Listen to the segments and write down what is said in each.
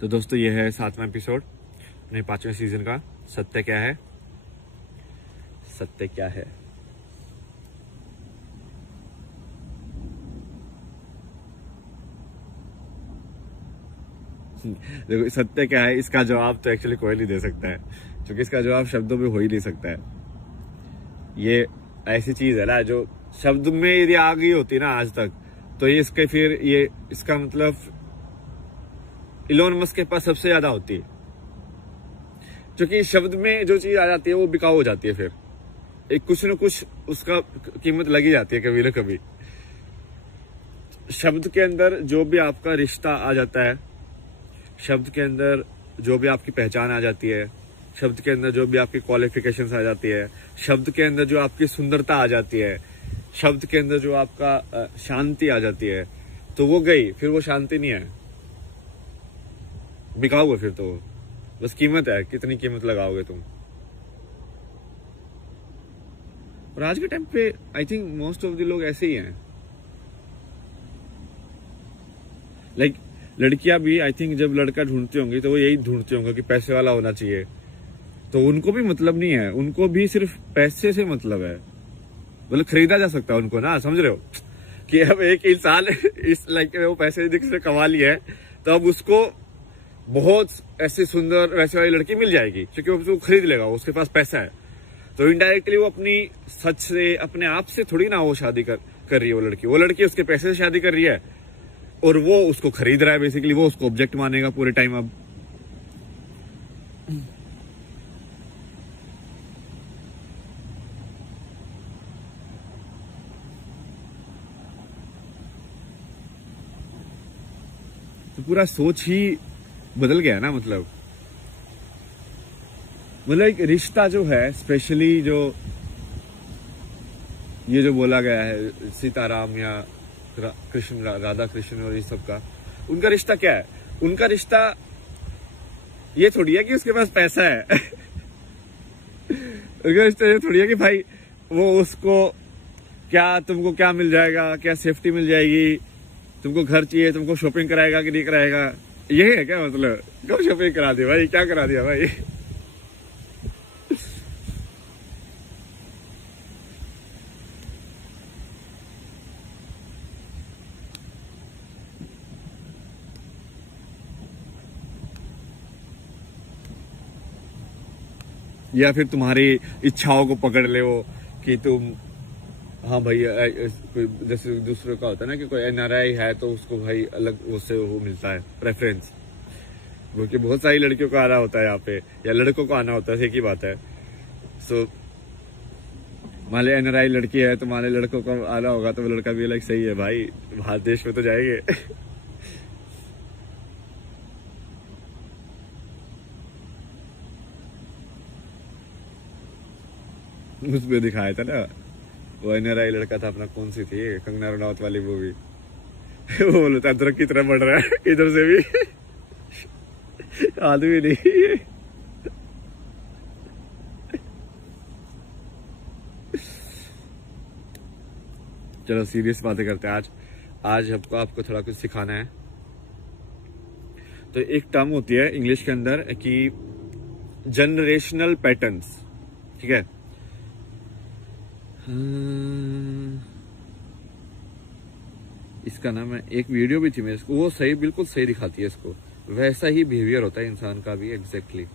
तो दोस्तों ये है 7वां एपिसोड अपने 5वें सीजन का। सत्य क्या है, सत्य क्या है। देखो सत्य क्या है, इसका जवाब तो एक्चुअली कोई नहीं दे सकता है, क्योंकि इसका जवाब शब्दों में हो ही नहीं सकता है। ये ऐसी चीज है ना जो शब्द में यदि आ गई होती ना आज तक, तो ये इसके फिर ये इसका मतलब इलोन मस्क के पास सबसे ज्यादा होती है, क्योंकि शब्द में जो चीज आ जाती है वो बिकाऊ हो जाती है। फिर एक कुछ न कुछ उसका कीमत लगी जाती है कभी न कभी। शब्द के अंदर जो भी आपका रिश्ता आ जाता है, शब्द के अंदर जो भी आपकी पहचान आ जाती है, शब्द के अंदर जो भी आपकी क्वालिफिकेशंस आ जाती है, शब्द के अंदर जो आपकी सुंदरता आ जाती है, शब्द के अंदर जो आपका शांति आ जाती है, तो वो गई, फिर वो शांति नहीं है, बिकाओगे फिर तो बस कीमत है, कितनी कीमत लगाओगे तुम। और आज के टाइम पे I think most of the लोग ऐसे ही हैं। लाइक लड़कियां भी आई थिंक जब लड़का ढूंढती होंगी तो वो यही ढूंढती होंगे कि पैसे वाला होना चाहिए, तो उनको भी मतलब नहीं है, उनको भी सिर्फ पैसे से मतलब है। मतलब खरीदा जा सकता है उनको ना, समझ रहे हो कि अब एक इंसान इस लाइक वो पैसे किसी ने कमा लिया है, तो अब उसको बहुत ऐसी सुंदर वैसे वाली लड़की मिल जाएगी, क्योंकि वो उसको खरीद लेगा, उसके पास पैसा है। तो इनडायरेक्टली वो अपनी सच से, अपने आप से थोड़ी ना वो शादी कर रही है। वो लड़की उसके पैसे से शादी कर रही है और वो उसको खरीद रहा है। बेसिकली वो उसको ऑब्जेक्ट मानेगा पूरे टाइम। अब तो पूरा सोच ही बदल गया ना। मतलब एक रिश्ता जो है, स्पेशली जो ये जो बोला गया है सीताराम या कृष्ण, राधा कृष्ण और ये सब का, उनका रिश्ता क्या है? उनका रिश्ता ये थोड़ी है कि उसके पास पैसा है उनका रिश्ता ये थोड़ी है कि भाई वो उसको क्या, तुमको क्या मिल जाएगा, क्या सेफ्टी मिल जाएगी, तुमको घर चाहिए, तुमको शॉपिंग कराएगा कि नहीं कराएगा। यही है क्या? मतलब कब शॉपिंग करा दी भाई, क्या करा दिया भाई या फिर तुम्हारी इच्छाओं को पकड़ ले वो कि तुम, हाँ भाई जैसे दूसरे का होता है ना कि कोई एनआरआई है तो उसको भाई अलग उससे वो मिलता है प्रेफरेंस, क्योंकि बहुत सारी लड़कियों को आना होता है यहाँ पे, या लड़कों को आना होता है, एक ही बात है। सो मान ली एनआरआई लड़की है तो मान ली लड़कों को आना होगा, तो वो लड़का भी लाइक सही है भाई, बाहर देश में तो जाएंगे उसमें दिखाया था ना वो एनआरआई लड़का था अपना, कौन सी थी, कंगना रनौत वाली मूवी वो बोलता है अदरक की तरह बढ़ रहा है इधर से भी आदमी नहीं चलो सीरियस बातें करते हैं। आज आपको थोड़ा कुछ सिखाना है। तो एक टर्म होती है इंग्लिश के अंदर कि जनरेशनल पैटर्न्स, ठीक है। इसका नाम है, एक वीडियो भी थी मेरे को, वो सही, बिल्कुल सही दिखाती है इसको। वैसा ही बिहेवियर होता है इंसान का भी, एग्जैक्टली।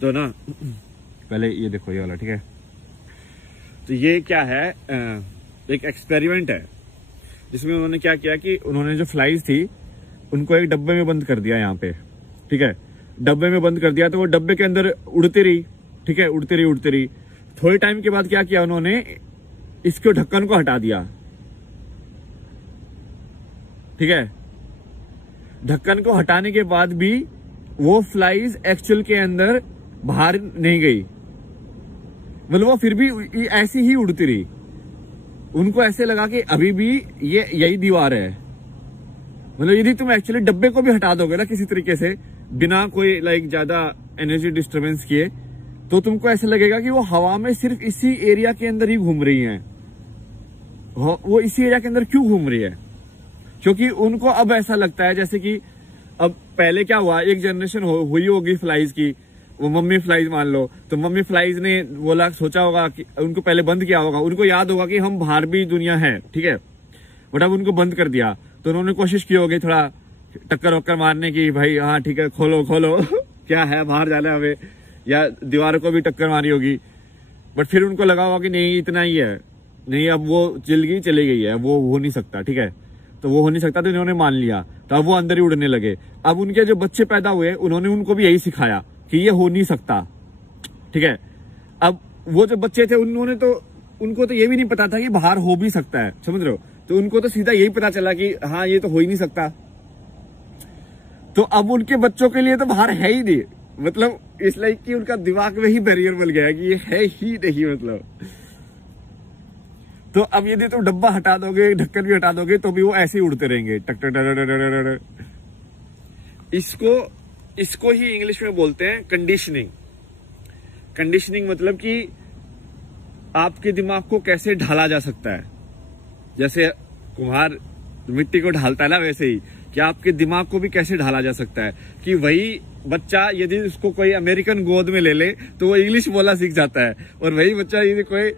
तो ना पहले ये देखो ये वाला, ठीक है। तो ये क्या है, एक एक्सपेरिमेंट है जिसमें उन्होंने क्या किया कि उन्होंने जो फ्लाइज थी उनको एक डब्बे में बंद कर दिया यहाँ पे, ठीक है। डब्बे में बंद कर दिया तो वो डब्बे के अंदर उड़ती रही, ठीक है, उड़ती रही। थोड़े टाइम के बाद क्या किया उन्होंने, इसके ढक्कन को हटा दिया, ठीक है। ढक्कन को हटाने के बाद भी वो फ्लाइज एक्चुअल के अंदर बाहर नहीं गई, मतलब वो फिर भी ऐसी ही उड़ती रही। उनको ऐसे लगा कि अभी भी ये यही दीवार है। मतलब यदि तुम एक्चुअली डब्बे को भी हटा दोगे ना किसी तरीके से, बिना कोई लाइक ज्यादा एनर्जी डिस्टरबेंस किए, तो तुमको ऐसा लगेगा कि वो हवा में सिर्फ इसी एरिया के अंदर ही घूम रही हैं। वो इसी एरिया के अंदर क्यों घूम रही है? क्योंकि उनको अब ऐसा लगता है जैसे कि अब पहले क्या हुआ, एक जनरेशन हुई होगी फ्लाइज की, वो मम्मी फ्लाइज मान लो, तो मम्मी फ्लाइज ने बोला, सोचा होगा कि उनको पहले बंद किया होगा, उनको याद होगा कि हम बाहर भी दुनिया है, ठीक है, बट अब उनको बंद कर दिया। तो उन्होंने कोशिश की होगी थोड़ा टक्कर वक्कर मारने की, भाई हाँ ठीक है खोलो खोलो क्या है बाहर जाना है हमें, या दीवारों को भी टक्कर मारी होगी। बट फिर उनको लगा होगा कि नहीं इतना ही है, नहीं अब वो चली गई है, वो हो नहीं सकता, ठीक है, तो वो हो नहीं सकता, तो इन्होंने मान लिया, तो अब वो अंदर ही उड़ने लगे। अब उनके जो बच्चे पैदा हुए उन्होंने उनको भी यही सिखाया कि ये हो नहीं सकता, ठीक है। अब वो जो बच्चे थे उनको तो ये भी नहीं पता था कि बाहर हो भी सकता है, समझ रहे हो, तो उनको तो सीधा यही पता चला कि हाँ ये तो हो ही नहीं सकता। तो अब उनके बच्चों के लिए तो बाहर है ही नहीं, मतलब इस लाइक कि उनका दिमाग में ही बैरियर बन गया कि ये है ही नहीं, मतलब। तो अब यदि तुम डब्बा हटा दोगे, ढक्कन भी हटा दोगे, तो भी वो ऐसे ही उड़ते रहेंगे, टक टक टक टक। इसको ही इंग्लिश में बोलते हैं कंडीशनिंग। कंडीशनिंग मतलब कि आपके दिमाग को कैसे ढाला जा सकता है। जैसे कुम्हार मिट्टी को ढालता है ना, वैसे ही कि आपके दिमाग को भी कैसे ढाला जा सकता है। कि वही बच्चा यदि उसको कोई अमेरिकन गोद में ले ले तो वो इंग्लिश बोलना सीख जाता है, और वही बच्चा यदि कोई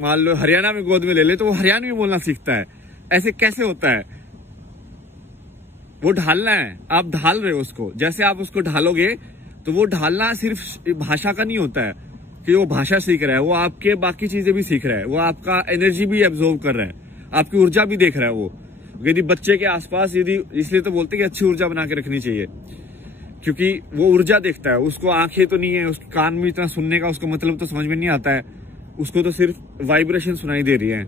मान लो हरियाणा में गोद में ले ले तो वो हरियाणवी बोलना सीखता है। ऐसे कैसे होता है? वो ढालना है, आप ढाल रहे हो उसको। जैसे आप उसको ढालोगे तो वो ढालना सिर्फ भाषा का नहीं होता है कि वो भाषा सीख रहा है, वो आपके बाकी चीजें भी सीख रहा है, वो आपका एनर्जी भी एब्जॉर्व कर रहा है, आपकी ऊर्जा भी देख रहा है वो। यदि बच्चे के आसपास इसलिए तो बोलते हैं कि अच्छी ऊर्जा बना के रखनी चाहिए, क्योंकि वो ऊर्जा देखता है, उसको आंखें तो नहीं है, उसके कान में इतना सुनने का उसको मतलब तो समझ में नहीं आता है, उसको तो सिर्फ वाइब्रेशन सुनाई दे रही है।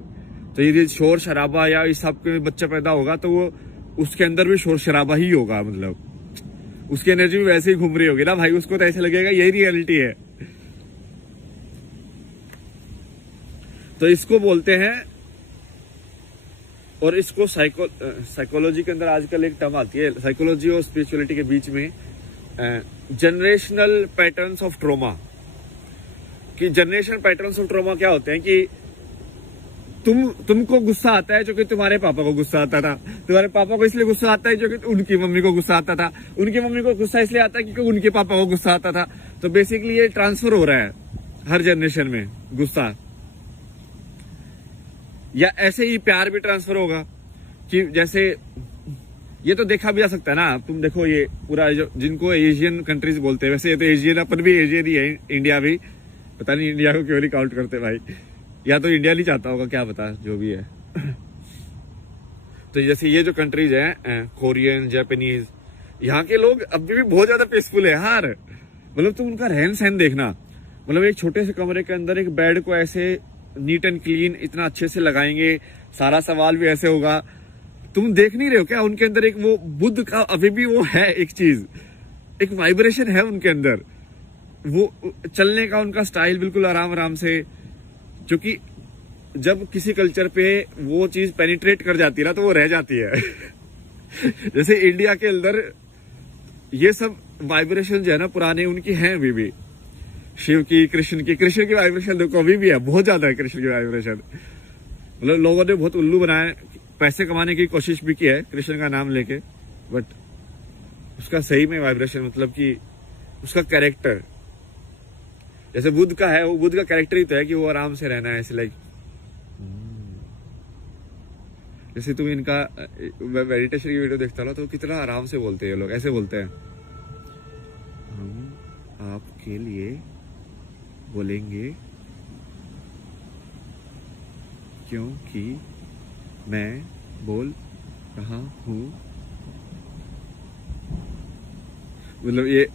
तो यदि शोर शराबा या इस सब के बच्चा पैदा होगा तो वो उसके अंदर भी शोर शराबा ही होगा, मतलब उसकी एनर्जी भी वैसे ही घूम रही होगी ना भाई, उसको तो ऐसे लगेगा यही रियलिटी है। तो इसको बोलते हैं, और इसको साइकोलॉजी के अंदर आजकल एक टर्म आती है साइकोलॉजी और स्पिरिचुअलिटी के बीच में, जनरेशनल पैटर्न्स ऑफ ट्रॉमा। कि जनरेशनल पैटर्न्स ऑफ ट्रॉमा क्या होते हैं कि तुमको गुस्सा आता है जो कि तुम्हारे पापा को गुस्सा आता था, तुम्हारे पापा को इसलिए गुस्सा आता है जो कि उनकी मम्मी को गुस्सा आता था, उनकी मम्मी को गुस्सा इसलिए आता है क्योंकि उनके पापा को गुस्सा आता था। तो बेसिकली ये ट्रांसफर हो रहा है हर जनरेशन में गुस्सा। या ऐसे ही प्यार भी ट्रांसफर होगा कि जैसे ये तो देखा भी जा सकता है ना, तुम देखो ये पूरा जो जिनको एशियन कंट्रीज बोलते हैं, वैसे ये तो एशियन, अपन भी एशियन ही है, इंडिया भी, पता नहीं इंडिया को क्यों नहीं काउंट करते भाई, या तो इंडिया नहीं चाहता होगा, क्या पता, जो भी है। तो जैसे ये जो कंट्रीज है कोरियन, जापानीज, यहाँ के लोग अभी भी बहुत ज्यादा पीसफुल है यार। मतलब तुम उनका रहन सहन देखना, मतलब एक छोटे से कमरे के अंदर एक बेड को ऐसे नीट एंड क्लीन इतना अच्छे से लगाएंगे, सारा सवाल भी ऐसे होगा। तुम देख नहीं रहे हो क्या उनके अंदर एक वो बुद्ध का अभी भी वो है, एक चीज, एक वाइब्रेशन है उनके अंदर, वो चलने का उनका स्टाइल बिल्कुल आराम आराम से। जो कि जब किसी कल्चर पे वो चीज पेनिट्रेट कर जाती है ना तो वो रह जाती है। जैसे इंडिया के अंदर ये सब वाइब्रेशन जो है ना पुराने उनकी हैं अभी भी, शिव की, कृष्ण की वाइब्रेशन देखो अभी भी है, बहुत ज्यादा है कृष्ण की वाइब्रेशन। मतलब लोगों ने बहुत उल्लू बनाया, पैसे कमाने की कोशिश भी की है कृष्ण का नाम लेके, बट उसका सही में वाइब्रेशन, मतलब कि उसका कैरेक्टर जैसे बुद्ध का है, वो बुद्ध का कैरेक्टर ही तो है कि वो आराम से रहना है, ऐसे लाइक जैसे तुम इनका मेडिटेशन की वीडियो देखता हो तो कितना आराम से बोलते हैं ये लोग, ऐसे बोलते हैं, हम आपके लिए बोलेंगे क्योंकि मैं बोल रहा हूं। मतलब ये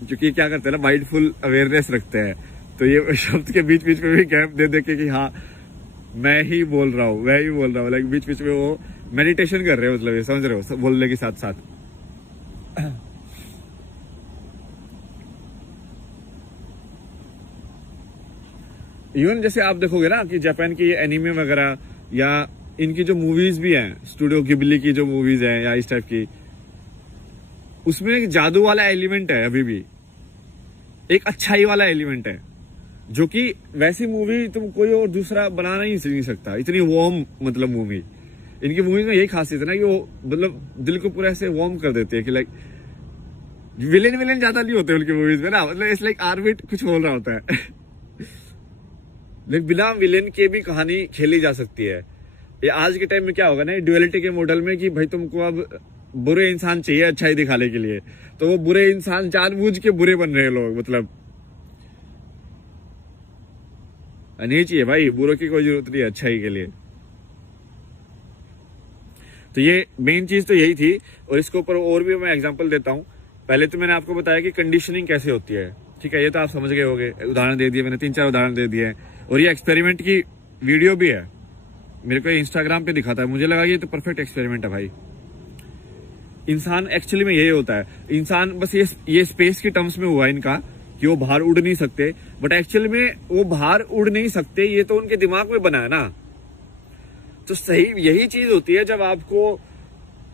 क्योंकि क्या करते हैं ना, माइंडफुल अवेयरनेस रखते हैं, तो ये शब्द के बीच बीच में भी गैप दे दे के कि हाँ मैं ही बोल रहा हूँ, लाइक बीच बीच में वो मेडिटेशन कर रहे हो, मतलब ये समझ रहे हो, बोलने के साथ साथ। इवन जैसे आप देखोगे ना कि जापान की एनिमे वगैरह या इनकी जो मूवीज भी हैं, स्टूडियो गिबली की जो मूवीज हैं या इस टाइप की, उसमें एक जादू वाला एलिमेंट है, अभी भी एक अच्छाई वाला एलिमेंट है, जो कि वैसी मूवी तुम कोई और दूसरा बना नहीं सकता। इतनी वार्म मतलब मूवी, इनकी मूवीज में यही खासियत है ना कि वो मतलब दिल को पूरा ऐसे वार्म कर देती है कि लाइक विलेन ज्यादा नहीं होते उनकी मूवीज में ना, मतलब इट्स लाइक आर्बिट कुछ बोल रहा होता है लेकिन बिना विलेन के भी कहानी खेली जा सकती है। ये आज के टाइम में क्या होगा ना, ड्युअलिटी के मॉडल में कि भाई तुमको अब बुरे इंसान चाहिए अच्छाई दिखाने के लिए, तो वो बुरे इंसान जानबूझ के बुरे बन रहे हैं लोग, मतलब नहीं चाहिए भाई, बुरों की कोई जरूरत नहीं है अच्छाई के लिए। तो ये मेन चीज तो यही थी, और इसके ऊपर और भी मैं एग्जांपल देता हूं। पहले तो मैंने आपको बताया कि कंडीशनिंग कैसे होती है, ठीक है, ये तो आप समझ गए होंगे, उदाहरण दे दिए मैंने, 3-4 उदाहरण दे दिए, और ये एक्सपेरिमेंट की वीडियो भी है, मेरे को इंस्टाग्राम पे दिखाता है, मुझे लगा ये तो परफेक्ट एक्सपेरिमेंट है भाई। इंसान एक्चुअली में यही होता है, इंसान बस ये स्पेस की टर्म्स में हुआ इनका कि वो बाहर उड़ नहीं सकते, बट एक्चुअली में वो बाहर उड़ नहीं सकते, ये तो उनके दिमाग में बना है ना। तो सही यही चीज होती है जब आपको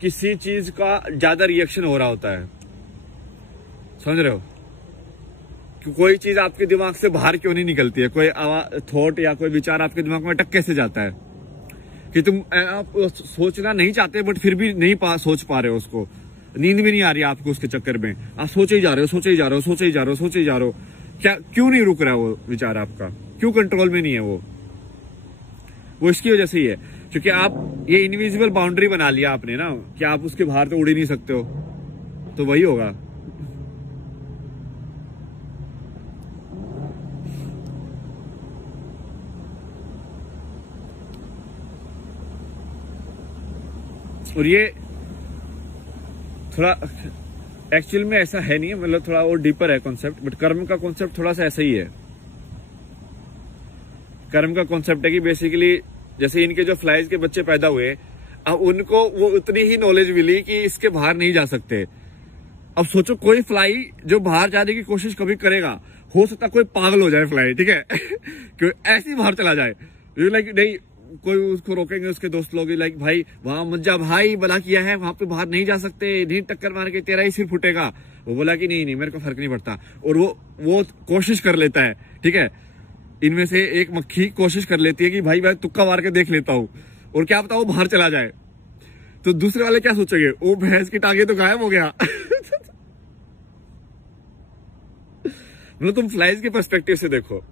किसी चीज का ज्यादा रिएक्शन हो रहा होता है, समझ रहे हो, कि कोई चीज आपके दिमाग से बाहर क्यों नहीं निकलती है, कोई थॉट या कोई विचार आपके दिमाग में अटक कैसे जाता है, कि तुम आप सोचना नहीं चाहते बट फिर भी नहीं सोच पा रहे हो उसको, नींद भी नहीं आ रही है आपको उसके चक्कर में, आप सोचे ही जा रहे हो, सोचे ही जा रहे हो, सोचे ही जा रहे हो, सोचे ही जा रहे हो, क्या क्यों नहीं रुक रहा है वो विचार आपका, क्यों कंट्रोल में नहीं है वो इसकी वजह से ही है, क्योंकि आप ये इनविजिबल बाउंड्री बना लिया आपने ना, कि आप उसके बाहर तो उड़ ही नहीं सकते हो, तो वही होगा। और ये थोड़ा एक्चुअल में ऐसा है नहीं है, मतलब थोड़ा और डीपर है कॉन्सेप्ट, बट कर्म का कॉन्सेप्ट थोड़ा सा ऐसा ही है। कर्म का कॉन्सेप्ट है कि बेसिकली जैसे इनके जो फ्लाइज के बच्चे पैदा हुए, अब उनको वो उतनी ही नॉलेज मिली कि इसके बाहर नहीं जा सकते। अब सोचो कोई फ्लाई जो बाहर जाने की कोशिश कभी करेगा, हो सकता कोई पागल हो जाए फ्लाई, ठीक है कि ऐसे ही बाहर चला जाए, लाइक नहीं कोई उसको रोकेंगे, उसके दोस्त लोग लाइक भाई वहां मत जा भाई, बला किया है, वहां पे बाहर नहीं जा सकते, नहीं टक्कर मार के तेरा ही सिर फूटेगा। वो बोला कि नहीं मेरे को फर्क नहीं पड़ता, और वो कोशिश कर लेता है, ठीक है। इनमें से एक मक्खी कोशिश कर लेती है कि भाई मैं तुक्का मार के देख लेता हूँ, और क्या पता वो बाहर चला जाए, तो दूसरे वाले क्या सोचेंगे, वो भैंस की टांगे तो गायब हो गया मतलब तुम फ्लाइज के पर्सपेक्टिव से देखो,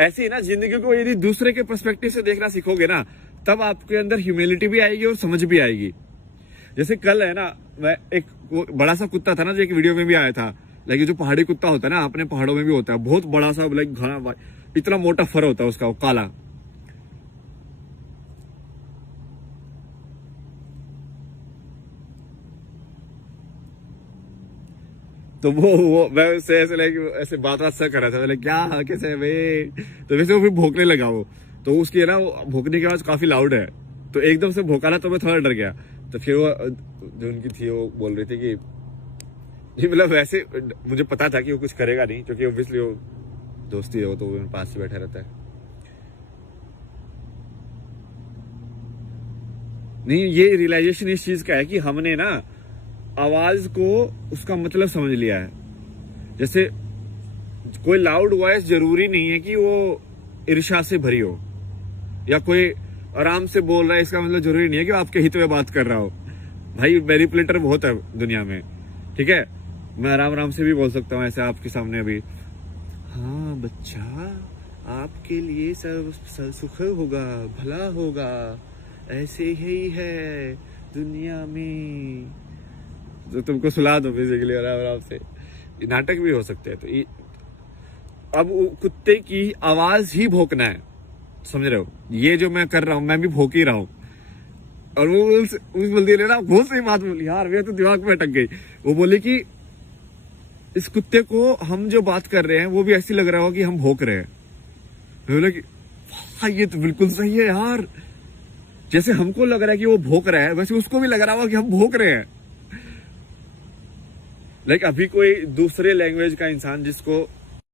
ऐसे ही ना जिंदगी को यदि दूसरे के पर्सपेक्टिव से देखना सीखोगे ना, तब आपके अंदर ह्यूमिलिटी भी आएगी और समझ भी आएगी। जैसे कल है ना, मैं एक बड़ा सा कुत्ता था ना जो एक वीडियो में भी आया था, लाइक जो पहाड़ी कुत्ता होता है ना, अपने पहाड़ों में भी होता है, बहुत बड़ा सा, लाइक घना इतना मोटा फर होता है उसका, वो काला। तो वो मैं उससे ऐसे लाइक ऐसे बात सा कर रहा था, मैंने क्या कैसे है भाई, तो वैसे वो फिर भौंकने लगा वो, तो उसकी है ना वो भौंकने की आवाज काफी लाउड है, तो एकदम से भौंका ना, तो मैं थोड़ा डर गया। तो फिर वो जो उनकी थी वो बोल रही थी कि जी मतलब वैसे मुझे पता था कि वो कुछ करेगा नहीं, क्योंकि ऑब्वियसली वो दोस्ती है, वो तो वो पास ही बैठा रहता है। नहीं, ये रियलाइजेशन इस चीज का है कि हमने ना आवाज को उसका मतलब समझ लिया है। जैसे कोई लाउड वॉइस जरूरी नहीं है कि वो ईर्ष्या से भरी हो, या कोई आराम से बोल रहा है इसका मतलब जरूरी नहीं है कि वो आपके हित में बात कर रहा हो। भाई मैनिपुलेटर बहुत है दुनिया में, ठीक है, मैं आराम से भी बोल सकता हूँ ऐसे आपके सामने अभी, हाँ बच्चा आपके लिए सब सुख होगा, भला होगा, ऐसे ही है दुनिया में, जो तुमको सुला दो बेसिकली आराम से। नाटक भी हो सकते हैं। तो अब कुत्ते की आवाज ही भौंकना है, समझ रहे हो, ये जो मैं कर रहा हूं मैं भी भौंक ही रहा हूं। और वो उस बोलती है ना, बहुत सही बात बोली यार, मेरे तो दिमाग में अटक गई। वो बोली कि इस कुत्ते को हम जो बात कर रहे हैं वो भी ऐसी लग रहा हो कि हम भौंक रहे हैं। बोले कि हाँ ये तो बिल्कुल सही है यार, जैसे हमको लग रहा है कि वो भौंक रहा है, वैसे उसको भी लग रहा होगा कि हम भौंक रहे हैं। लाइक अभी कोई दूसरे लैंग्वेज का इंसान जिसको